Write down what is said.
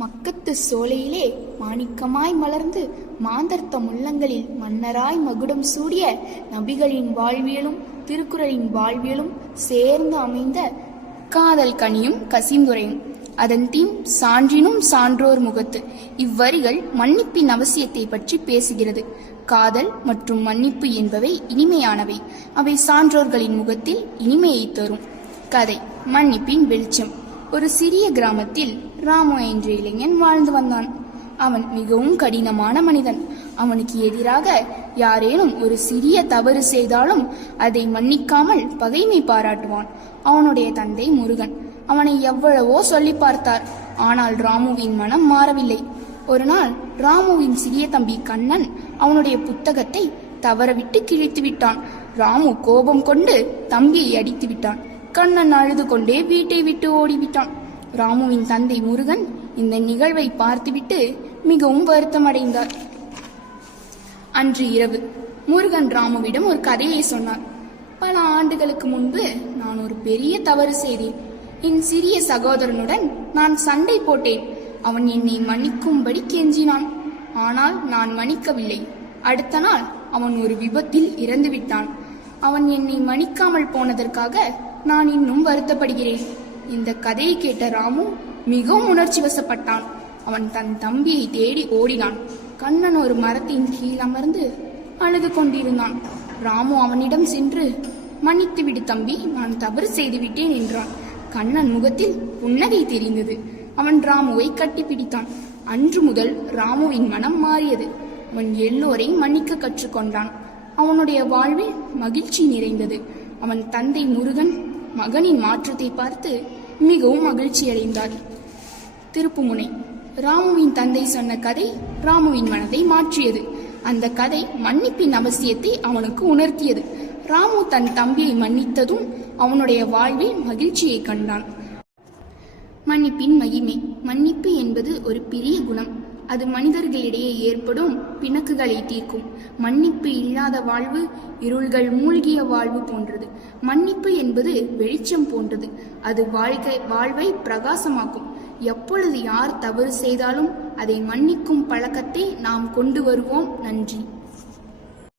மக்கத்து சோலையிலே மாணிக்கமாய் மலர்ந்து மாந்தர்த்த உள்ளங்களில் மன்னராய் மகுடம் சூடிய நபிகளின் வாழ்வியலும் திருக்குறளின் வாழ்வியலும் சேர்ந்து அமைந்த காதல் கனியும் கசிந்துரையும். அதன் தீம் சான்றினும் சான்றோர் முகத்து. இவ்வரிகள் மன்னிப்பின் அவசியத்தை பற்றி பேசுகிறது. காதல் மற்றும் மன்னிப்பு என்பவை இனிமையானவை. அவை சான்றோர்களின் முகத்தில் இனிமையை தரும். கதை. மன்னிப்பின் வெளிச்சம். ஒரு சிறிய கிராமத்தில் ராமு என்ற இளைஞன் வாழ்ந்து வந்தான். அவன் மிகவும் கடினமான மனிதன். அவனுக்கு எதிராக யாரேனும் ஒரு சிறிய தவறு செய்தாலும் அதை மன்னிக்காமல் பகைமை பாராட்டுவான். அவனுடைய தந்தை முருகன். அவனை எவ்வளவோ சொல்லி பார்த்தார். ஆனால் ராமுவின் மனம் மாறவில்லை. ஒரு நாள் ராமுவின் சிறிய தம்பி கண்ணன் அவனுடைய புத்தகத்தை தவறவிட்டு கிழித்து விட்டான். ராமு கோபம் கொண்டு தம்பியை அடித்து விட்டான். கண்ணன் அழுது கொண்டே வீட்டை விட்டு ஓடிவிட்டான். ராமுவின் தந்தை முருகன் இந்த நிகழ்வை பார்த்துவிட்டு மிகவும் வருத்தமடைந்தார். அன்று இரவு முருகன் ராமுவிடம் ஒரு கதையை சொன்னார். பல ஆண்டுகளுக்கு முன்பு நான் ஒரு பெரிய தவறு செய்தேன். என் சிறிய சகோதரனுடன் நான் சண்டை போட்டேன். அவன் என்னை மன்னிக்கும்படி கெஞ்சினான். ஆனால் நான் மன்னிக்கவில்லை. அடுத்த நாள் அவன் ஒரு விபத்தில் இறந்துவிட்டான். அவன் என்னை மன்னிக்காமல் போனதற்காக நான் இன்னும் வருத்தப்படுகிறேன். இந்த கதையை கேட்ட ராமு மிகவும் உணர்ச்சி வசப்பட்டான். அவன் தன் தம்பியை தேடி ஓடினான். கண்ணன் ஒரு மரத்தின் கீழ் அமர்ந்து அழுது கொண்டிருந்தான். ராமு அவனிடம் சென்று மன்னித்து விடு தம்பி நான் தவறு செய்துவிட்டேன் என்றான். கண்ணன் முகத்தில் புன்னகை தெரிந்தது. அவன் ராமுவை கட்டிப்பிடித்தான் அன்று முதல் ராமுவின் மனம் மாறியது. அவன் எல்லோரையும் மன்னிக்க கற்றுக்கொண்டான். அவனுடைய வாழ்வில் மகிழ்ச்சி நிறைந்தது. அவன் தந்தை முருகன் மகனின் மாற்றத்தை பார்த்து மிகவும் மகிழ்ச்சியடைந்தார் திருப்புமுனை. ராமுவின் தந்தை சொன்ன கதை ராமுவின் மனதை மாற்றியது. அந்த கதை மன்னிப்பின் அவசியத்தை அவனுக்கு உணர்த்தியது. ராமு தன் தம்பியை மன்னித்ததும் அவனுடைய வாழ்வில் மகிழ்ச்சியை கண்டான். மன்னிப்பின் மகிமை. மன்னிப்பு என்பது ஒரு பெரிய குணம். அது மனிதர்களிடையே ஏற்படும் பிணக்குகளை தீர்க்கும். மன்னிப்பு இல்லாத வாழ்வு இருள்கள் மூழ்கிய வாழ்வு போன்றது. மன்னிப்பு என்பது வெளிச்சம் போன்றது. அது வாழ்க்கை வாழ்வை பிரகாசமாக்கும். எப்பொழுது யார் தவறு செய்தாலும் அதை மன்னிக்கும் பழக்கத்தை நாம் கொண்டு வருவோம். நன்றி.